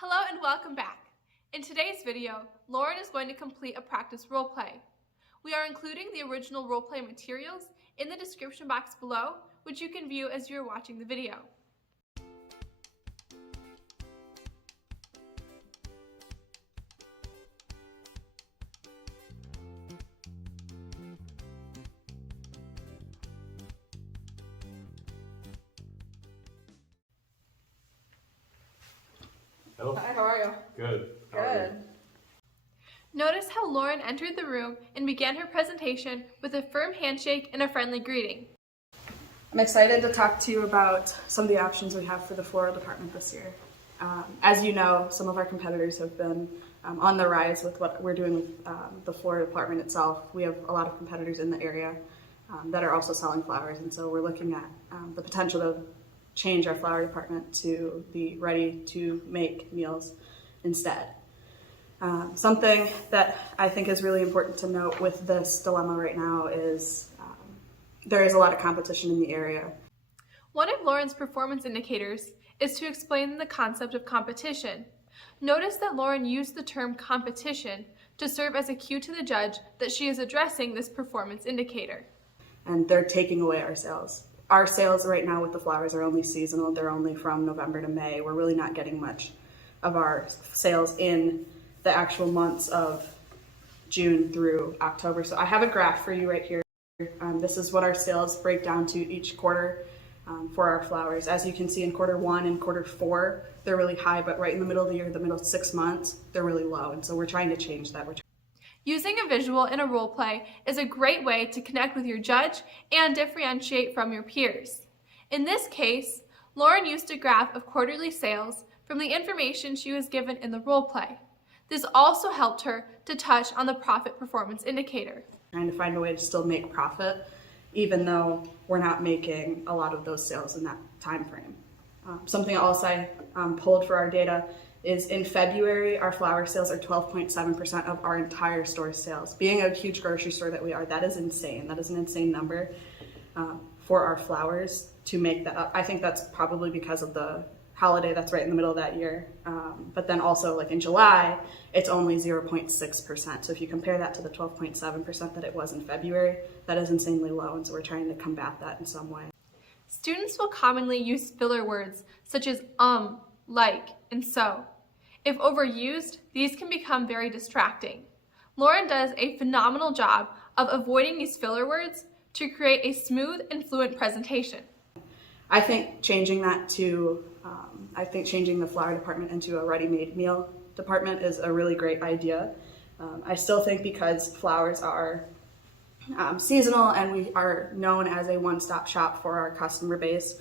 Hello and welcome back. In today's video, Lauren is going to complete a practice role play. We are including the original role play materials in the description box below, which you can view as you're watching the video. Hello. Hi, how are you? Good. How are you? Notice how Lauren entered the room and began her presentation with a firm handshake and a friendly greeting. I'm excited to talk to you about some of the options we have for the floral department this year. As you know, some of our competitors have been on the rise with what we're doing with the floral department itself. We have a lot of competitors in the area that are also selling flowers, and so we're looking at the potential to change our flower department to be ready to make meals instead. Something that I think is really important to note with this dilemma right now is there is a lot of competition in the area. One of Lauren's performance indicators is to explain the concept of competition. Notice that Lauren used the term competition to serve as a cue to the judge that she is addressing this performance indicator. And they're taking away our sales. Our sales right now with the flowers are only seasonal. They're only from November to May. We're really not getting much of our sales in the actual months of June through October. So I have a graph for you right here. This is what our sales break down to each quarter for our flowers. As you can see in Q1 and Q4, they're really high, but right in the middle of the year, the middle 6 months, they're really low. And so we're trying to change that. Using a visual in a role play is a great way to connect with your judge and differentiate from your peers. In this case, Lauren used a graph of quarterly sales from the information she was given in the role play. This also helped her to touch on the profit performance indicator. Trying to find a way to still make profit, even though we're not making a lot of those sales in that time frame. Something else I pulled for our data is in February, our flower sales are 12.7% of our entire store sales. Being a huge grocery store that we are, that is insane. That is an insane number for our flowers to make that up. I think that's probably because of the holiday that's right in the middle of that year. But then also like in July, it's only 0.6%. So if you compare that to the 12.7% that it was in February, that is insanely low. And so we're trying to combat that in some way. Students will commonly use filler words such as like, and so. If overused, these can become very distracting. Lauren does a phenomenal job of avoiding these filler words to create a smooth and fluent presentation. I think changing that to, changing the flower department into a ready-made meal department is a really great idea. I still think because flowers are seasonal and we are known as a one-stop shop for our customer base,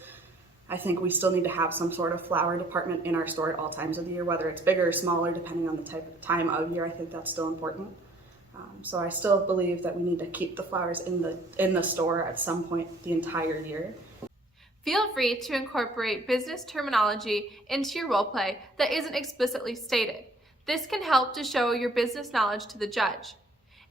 I think we still need to have some sort of flower department in our store at all times of the year, whether it's bigger or smaller, depending on the time of year. I think that's still important. So I still believe that we need to keep the flowers in the store at some point the entire year. Feel free to incorporate business terminology into your role play that isn't explicitly stated. This can help to show your business knowledge to the judge.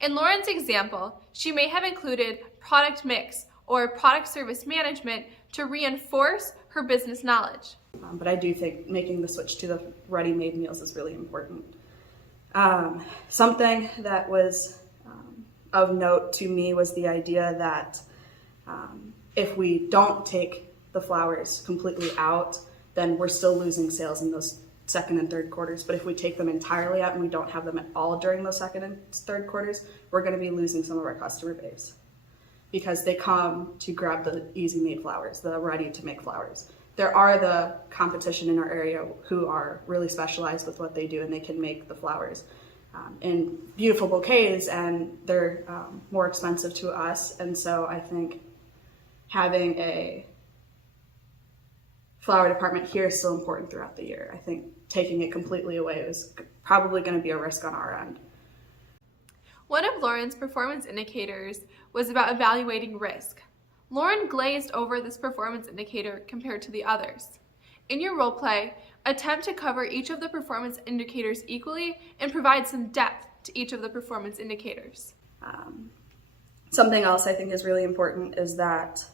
In Lauren's example, she may have included product mix or product service management to reinforce her business knowledge. But I do think making the switch to the ready-made meals is really important. Something that was of note to me was the idea that if we don't take the flowers completely out, then we're still losing sales in those second and third quarters. But if we take them entirely out and we don't have them at all during those second and third quarters, we're going to be losing some of our customer base, because they come to grab the easy-made flowers, the ready-to-make flowers. There are the competition in our area who are really specialized with what they do, and they can make the flowers in beautiful bouquets, and they're more expensive to us. And so I think having a flower department here is still important throughout the year. I think taking it completely away is probably going to be a risk on our end. One of Lauren's performance indicators was about evaluating risk. Lauren glazed over this performance indicator compared to the others. In your role play, attempt to cover each of the performance indicators equally and provide some depth to each of the performance indicators. Something else I think is really important is that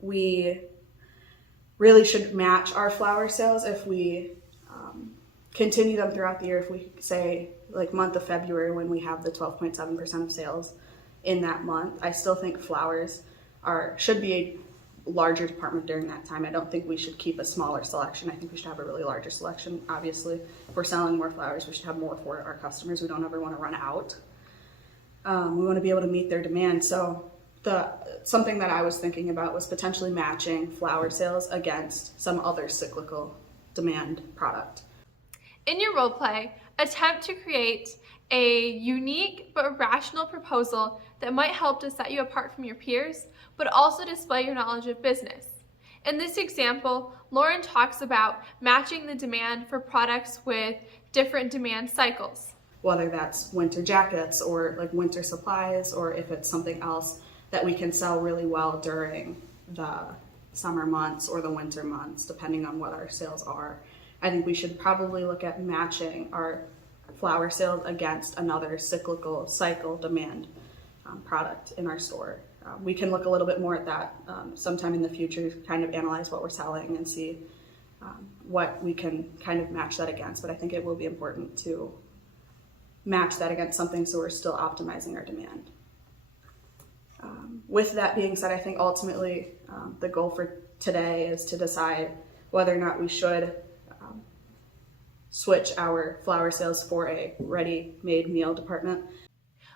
we really should match our flower sales if we continue them throughout the year. If we say like month of February when we have the 12.7% of sales in that month, I still think flowers should be a larger department during that time. I don't think we should keep a smaller selection. I think we should have a really larger selection. Obviously, if we're selling more flowers, we should have more for our customers. We don't ever want to run out. We want to be able to meet their demand. So something that I was thinking about was potentially matching flower sales against some other cyclical demand product. In your role play, attempt to create a unique but rational proposal that might help to set you apart from your peers, but also display your knowledge of business. In this example, Lauren talks about matching the demand for products with different demand cycles. Whether that's winter jackets or like winter supplies, or if it's something else that we can sell really well during the summer months or the winter months, depending on what our sales are. I think we should probably look at matching our flower sales against another cyclical cycle demand product in our store. We can look a little bit more at that sometime in the future, kind of analyze what we're selling and see what we can kind of match that against. But I think it will be important to match that against something so we're still optimizing our demand. With that being said, I think ultimately the goal for today is to decide whether or not we should switch our flower sales for a ready-made meal department.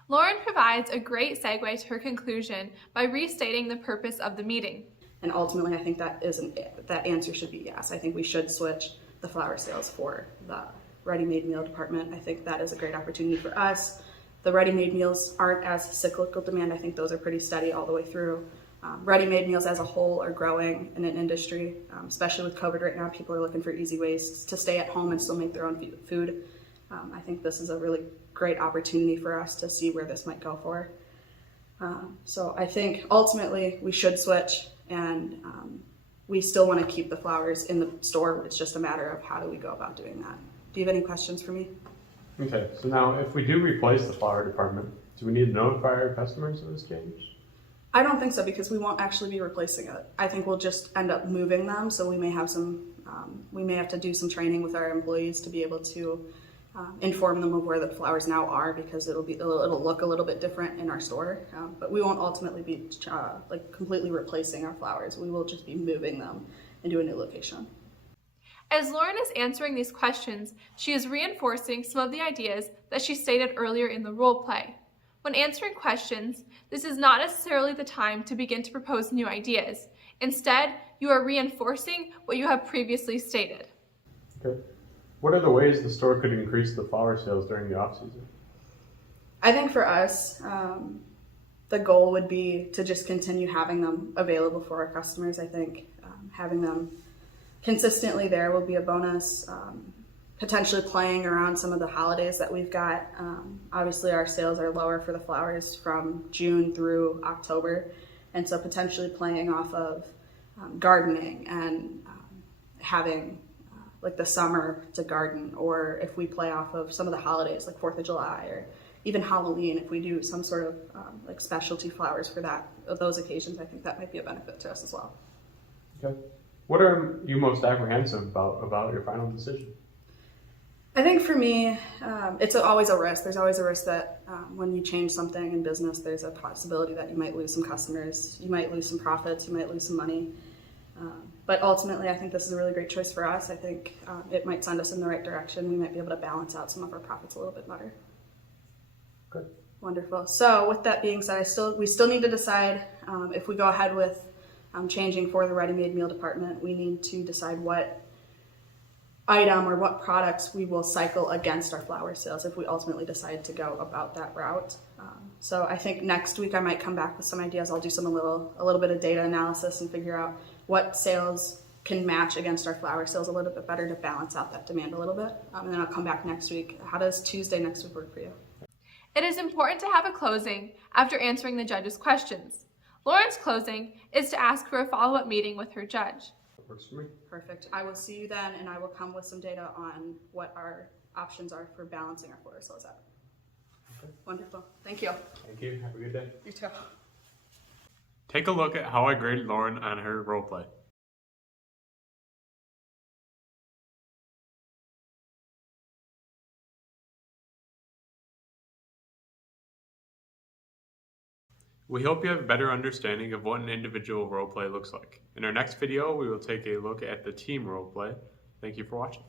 Lauren provides a great segue to her conclusion by restating the purpose of the meeting. And ultimately, I think that answer should be yes. I think we should switch the flower sales for the ready-made meal department. I think that is a great opportunity for us. The ready-made meals aren't as cyclical demand. I think those are pretty steady all the way through. Ready-made meals as a whole are growing in an industry, especially with COVID right now. People are looking for easy ways to stay at home and still make their own food. I think this is a really great opportunity for us to see where this might go for. So I think ultimately we should switch, and we still want to keep the flowers in the store. It's just a matter of how do we go about doing that. Do you have any questions for me? Okay, so now if we do replace the flower department, do we need to notify our customers of this change? I don't think so, because we won't actually be replacing it. I think we'll just end up moving them. So we may have to do some training with our employees to be able to inform them of where the flowers now are, because it'll look a little bit different in our store. But we won't ultimately be like completely replacing our flowers. We will just be moving them into a new location. As Lauren is answering these questions, she is reinforcing some of the ideas that she stated earlier in the role play. When answering questions, this is not necessarily the time to begin to propose new ideas. Instead, you are reinforcing what you have previously stated. Okay. What are the ways the store could increase the flower sales during the off-season? I think for us, the goal would be to just continue having them available for our customers. I think having them consistently there will be a bonus. Potentially playing around some of the holidays that we've got. Obviously our sales are lower for the flowers from June through October, and so potentially playing off of gardening and having like the summer to garden, or if we play off of some of the holidays like 4th of July or even Halloween, if we do some sort of like specialty flowers for those occasions, I think that might be a benefit to us as well. Okay. What are you most apprehensive about your final decision? I think for me, it's always a risk. There's always a risk that when you change something in business, there's a possibility that you might lose some customers, you might lose some profits, you might lose some money. But ultimately, I think this is a really great choice for us. I think it might send us in the right direction. We might be able to balance out some of our profits a little bit better. Good. Wonderful. So with that being said, we still need to decide if we go ahead with changing for the ready-made meal department. We need to decide what item or what products we will cycle against our flower sales if we ultimately decide to go about that route. So I think next week I might come back with some ideas. I'll do a little bit of data analysis and figure out what sales can match against our flower sales a little bit better to balance out that demand a little bit. And then I'll come back next week. How does Tuesday next week work for you? It is important to have a closing after answering the judge's questions. Lauren's closing is to ask for a follow-up meeting with her judge. Works for me. Perfect. I will see you then, and I will come with some data on what our options are for balancing our flower sales out. Okay. Wonderful. Thank you. Thank you. Have a good day. You too. Take a look at how I graded Lauren on her role play. We hope you have a better understanding of what an individual roleplay looks like. In our next video, we will take a look at the team roleplay. Thank you for watching.